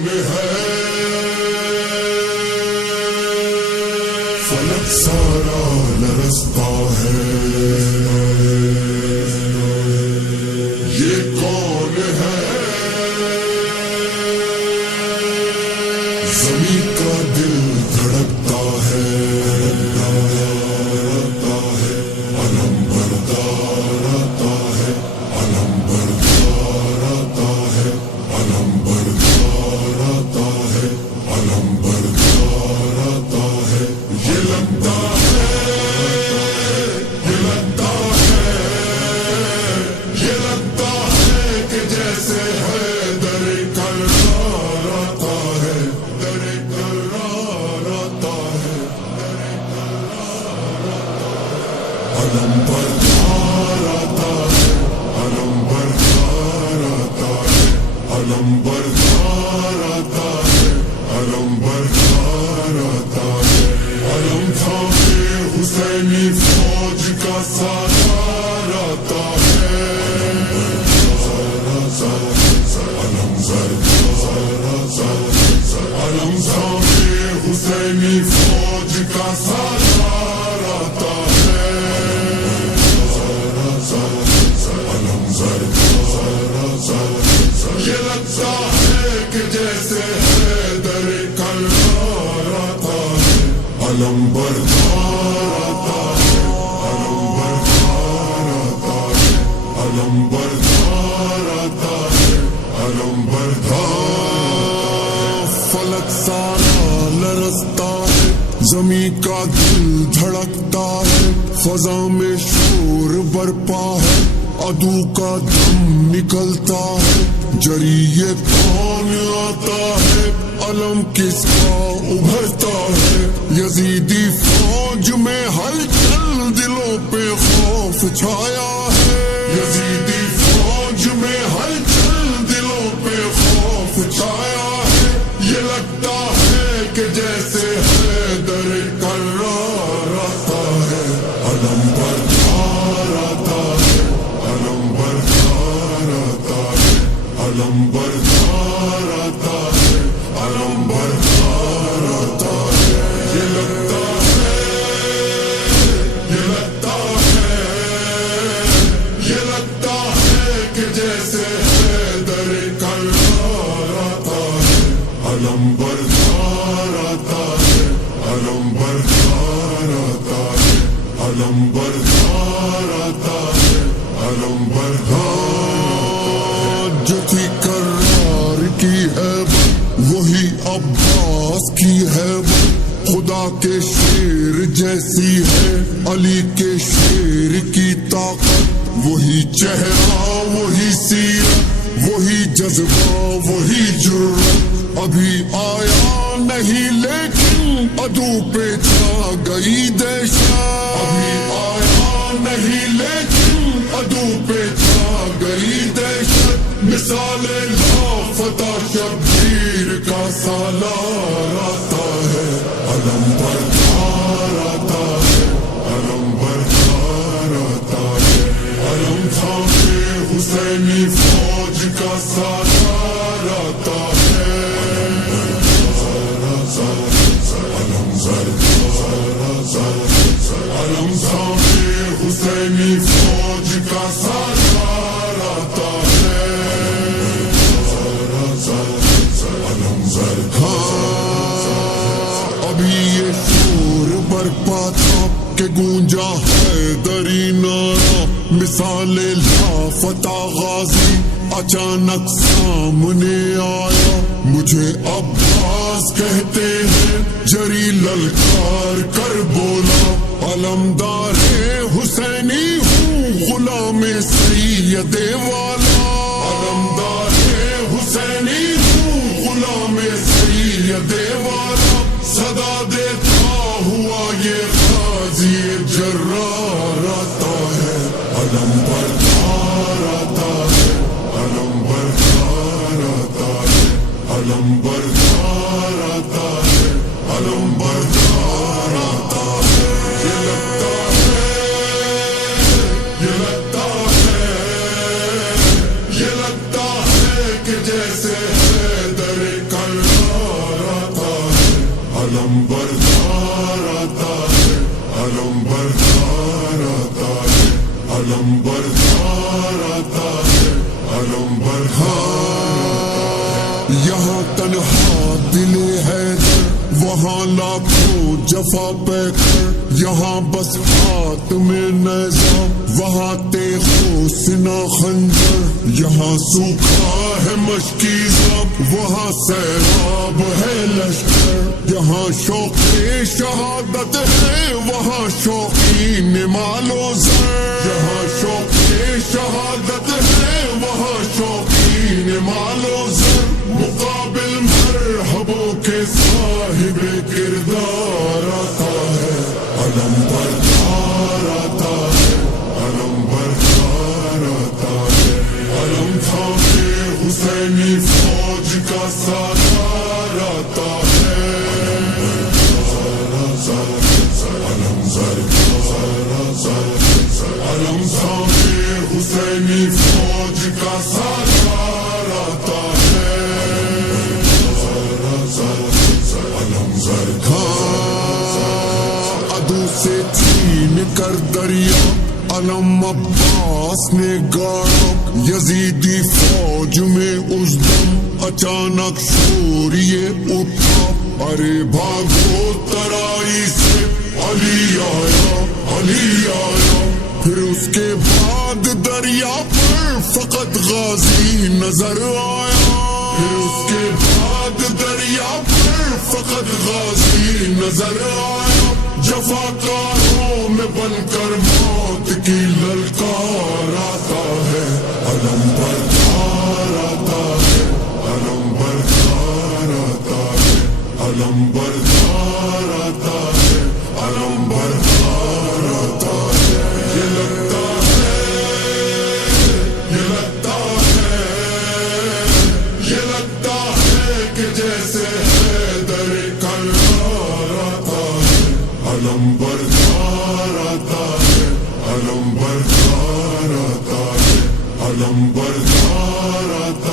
کون ہے فلک سارا لرزتا ہے یہ کون ہے زمین کا دل دھڑکتا ہے علم بردار آتا ہے علم بردار آتا ہے علم بردار آتا ہے علم بردار آتا ہے یہ لگتا ہے یہ لگتا ہے یہ لگتا ہے کہ جیسے ہے در کرار آتا ہے در کرار آتا ہے علم بردار آتا ہے علم بردار آتا ہے علم بردار آتا ہے علم بردار آتا ہے علم تھامے حسینی فوج کا سالار آتا ہے علم علم تھامے حسینی فوج کا سالار آتا ہے یہ لگتا ہے کہ جیسے ہے در کرار آتا ہے علم بردار آتا ہے علم بردار آتا ہے علم بردار آتا ہے علم بردار فلک سارا لرزتا ہے زمین کا دل دھڑکتا ہے فضا میں شور برپا ہے عدو کا دم نکلتا ہے جری یہ کون آتا ہے علم کس کا ابھرتا ہے یزیدی فوج میں ہلچل دلوں پہ خوف چھایا ہے یزیدی فوج میں ہلچل دلوں پہ خوف چھایا ہے یہ لگتا ہے کہ جیسے ہے در کرار آتا ہے علم بردار آتا ہے علم بردار آتا ہے علم بردار آتا ہے علم بردار آتا ہے یہ لگتا ہے یہ لگتا ہے یہ لگتا ہے کہ جیسے ہے در کرار آتا ہے علم بردار آتا ہے علم بردار آتا ہے علم بردار آتا ہے علم بردار جو تھی کرار کی ہے وہی عباس کی ہے خدا کے شیر جیسی ہے علی کے شیر کی طاقت وہی چہرہ وہی سیرت وہی جذبہ وہی جرت ابھی آیا نہیں لیکن عدو پہ چھا گئی دہشت ابھی آیا نہیں لیکن عدو پہ چھا گئی دہشت مثال لافتہ شبیر کا سالار آتا ہے علم بردار آتا ہے علم بردار آتا ہے علم تھامے حسینی فوج کا سالار آتا ہے علم تھامے حسینی فوج کا سالار آتا ہے ابھی یہ شور برپا تھا کہ گونجا حیدری نعرہ مثال لافتہ غازی اچانک سامنے آیا مجھے عباس کہتے ہیں جری للکار کر بولا علمدار حسینی ہوں غلام سید والا علمدار حسینی ہوں غلام سید والا صدا دیتا ہوا یہ غازی جرار آتا ہے علم بردار آتا ہے علم بردار آتا ہے علم بردار آتا ہے علم بردار آتا ہے یہ لگتا ہے یہ لگتا ہے یہ لگتا ہے کہ جیسے ہے در کل علم بردار آتا ہے، علم بردار۔ یہاں تنہا دل حیدر، وہاں لاکھوں جفا پہ کر، یہاں بس ہاتھ میں نیزہ، وہاں تیغ و سنا خنجر، یہاں سوکھا ہے مشکی زب، وہاں سیلاب ہے لشکر، یہاں شوق شہادت ہے، وہاں شوقین مال و زر، یہاں شوق شہادت ہے، وہاں شوقین مال و زر، مقابل مرحبوں کے صاحب کردار آتا ہے، علم بردار آتا ہے، علم بردار آتا ہے، علم تھامے حسینی فوج کا سالار آتا ہے، علم تھامے حسینی فوج کا سالار آتا ہے، عدو سے چھین کر دریا علم عباس نے گاڑا، یزیدی فوج میں اس دم اچانک شور یہ اٹھا، ارے بھاگو ترائی سے علی آیا، علی آیا، پھر اس کے بعد دریا پر فقط غازی نظر آیا، پھر اس کے بعد دریا پر فقط غازی نظر آیا، جفاکاروں میں بن کر موت کی للکار آتا ہے، علم بردار آتا ہے، علم بردار آتا ہے، علم بردار آتا ہے، علم بردار آتا ہے، یہ لگتا ہے، یہ لگتا ہے، یہ لگتا ہے کہ جیسے حیدر کرار آتا ہے، علم بردار آتا ہے، علم بردار آتا ہے، علم بردار آتا ہے۔